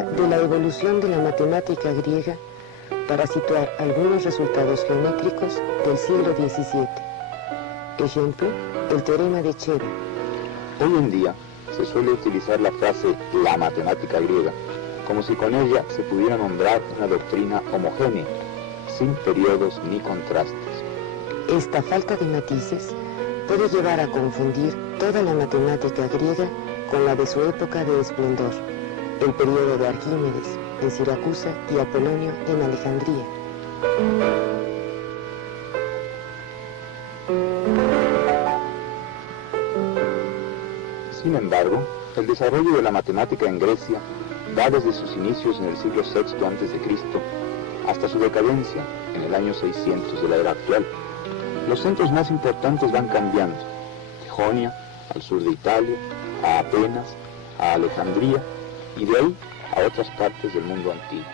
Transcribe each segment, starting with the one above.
habla de la evolución de la matemática griega para situar algunos resultados geométricos del siglo XVII. Ejemplo, el teorema de Cheba. Hoy en día se suele utilizar la frase «la matemática griega», como si con ella se pudiera nombrar una doctrina homogénea, sin periodos ni contrastes. Esta falta de matices puede llevar a confundir toda la matemática griega con la de su época de esplendor, el periodo de Arquímedes en Siracusa y Apolonio en Alejandría. Sin embargo, el desarrollo de la matemática en Grecia va desde sus inicios en el siglo VI a.C. hasta su decadencia en el año 600 de la era actual. Los centros más importantes van cambiando, de Jonia al sur de Italia, a Atenas, a Alejandría y de ahí a otras partes del mundo antiguo.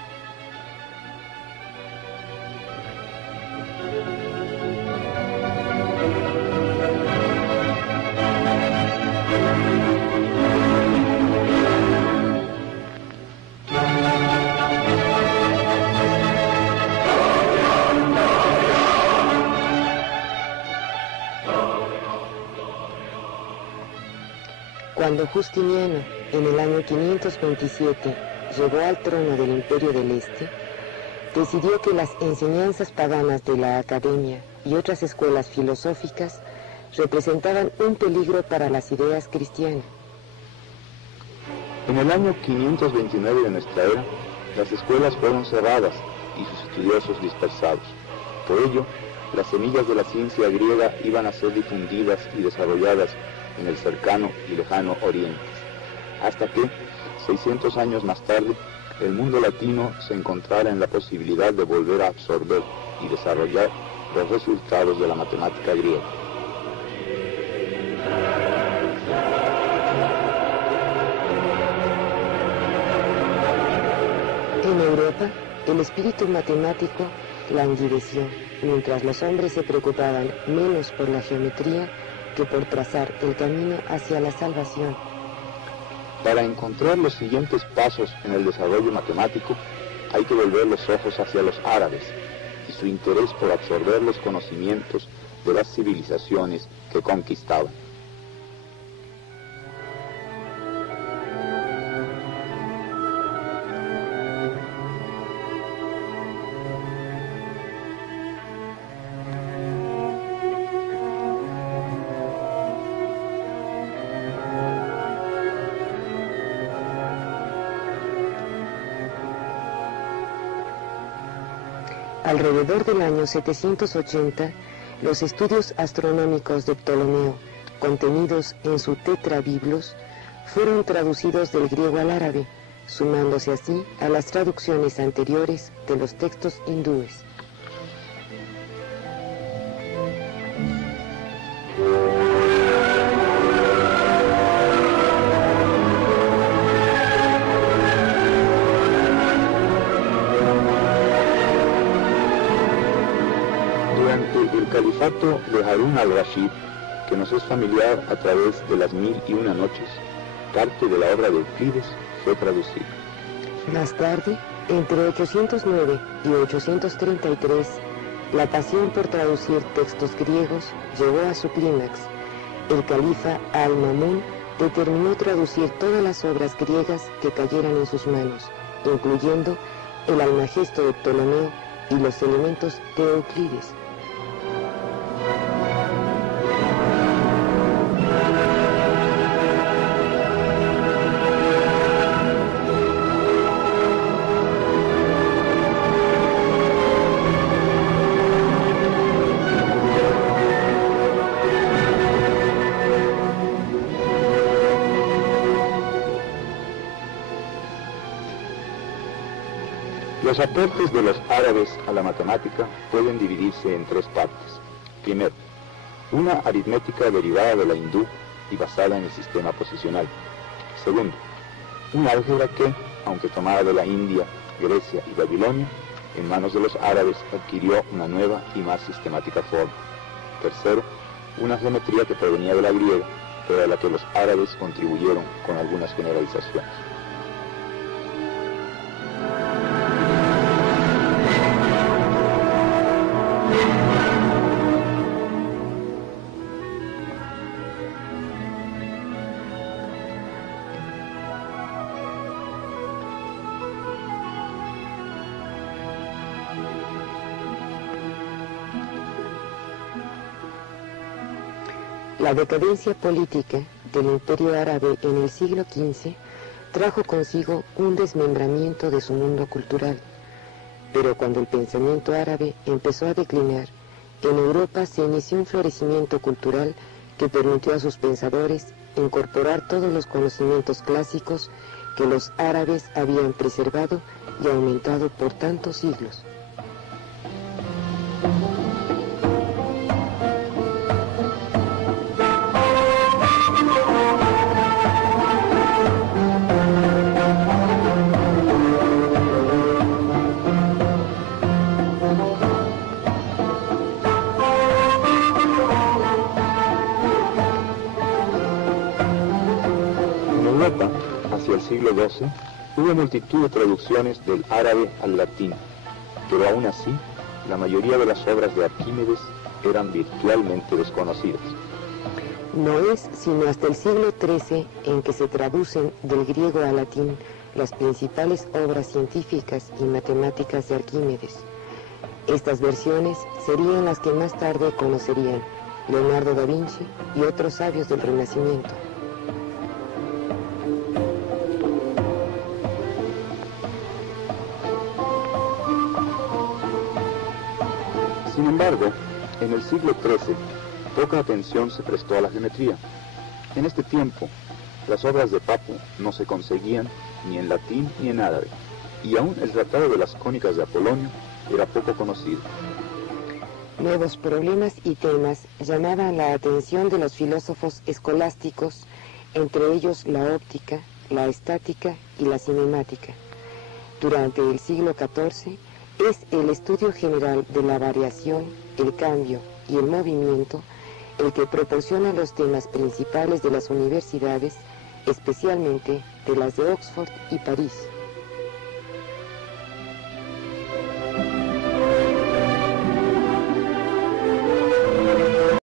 Cuando Justiniano, en el año 527, llegó al trono del Imperio del Este, decidió que las enseñanzas paganas de la academia y otras escuelas filosóficas representaban un peligro para las ideas cristianas. En el año 529 de nuestra era, las escuelas fueron cerradas y sus estudiosos dispersados. Por ello, las semillas de la ciencia griega iban a ser difundidas y desarrolladas en el cercano y lejano Oriente, hasta que, 600 años más tarde, el mundo latino se encontrara en la posibilidad de volver a absorber y desarrollar los resultados de la matemática griega. En Europa, el espíritu matemático languideció, mientras los hombres se preocupaban menos por la geometría que por trazar el camino hacia la salvación. Para encontrar los siguientes pasos en el desarrollo matemático, hay que volver los ojos hacia los árabes y su interés por absorber los conocimientos de las civilizaciones que conquistaban. Alrededor del año 780, los estudios astronómicos de Ptolomeo, contenidos en su Tetrabiblos, fueron traducidos del griego al árabe, sumándose así a las traducciones anteriores de los textos hindúes. El califato de Harún al-Rashid, que nos es familiar a través de las 1001 noches, parte de la obra de Euclides fue traducida. Más tarde, entre 809 y 833, la pasión por traducir textos griegos llegó a su clímax. El califa Al-Mamún determinó traducir todas las obras griegas que cayeran en sus manos, incluyendo el Almagesto de Ptolomeo y los elementos de Euclides. Los aportes de los árabes a la matemática pueden dividirse en tres partes. Primero, una aritmética derivada de la hindú y basada en el sistema posicional. Segundo, un álgebra que, aunque tomada de la India, Grecia y Babilonia, en manos de los árabes adquirió una nueva y más sistemática forma. Tercero, una geometría que provenía de la griega, pero a la que los árabes contribuyeron con algunas generalizaciones. La decadencia política del Imperio Árabe en el siglo XV trajo consigo un desmembramiento de su mundo cultural, pero cuando el pensamiento árabe empezó a declinar, en Europa se inició un florecimiento cultural que permitió a sus pensadores incorporar todos los conocimientos clásicos que los árabes habían preservado y aumentado por tantos siglos. Hacia el siglo XII, hubo multitud de traducciones del árabe al latín, pero aún así, la mayoría de las obras de Arquímedes eran virtualmente desconocidas. No es sino hasta el siglo XIII en que se traducen del griego al latín las principales obras científicas y matemáticas de Arquímedes. Estas versiones serían las que más tarde conocerían Leonardo da Vinci y otros sabios del Renacimiento. Sin embargo, en el siglo XIII, poca atención se prestó a la geometría. En este tiempo, las obras de Papo no se conseguían ni en latín ni en árabe, y aún el tratado de las cónicas de Apolonio era poco conocido. Nuevos problemas y temas llamaban la atención de los filósofos escolásticos, entre ellos la óptica, la estática y la cinemática. Durante el siglo XIV, es el estudio general de la variación, el cambio y el movimiento el que proporciona los temas principales de las universidades, especialmente de las de Oxford y París.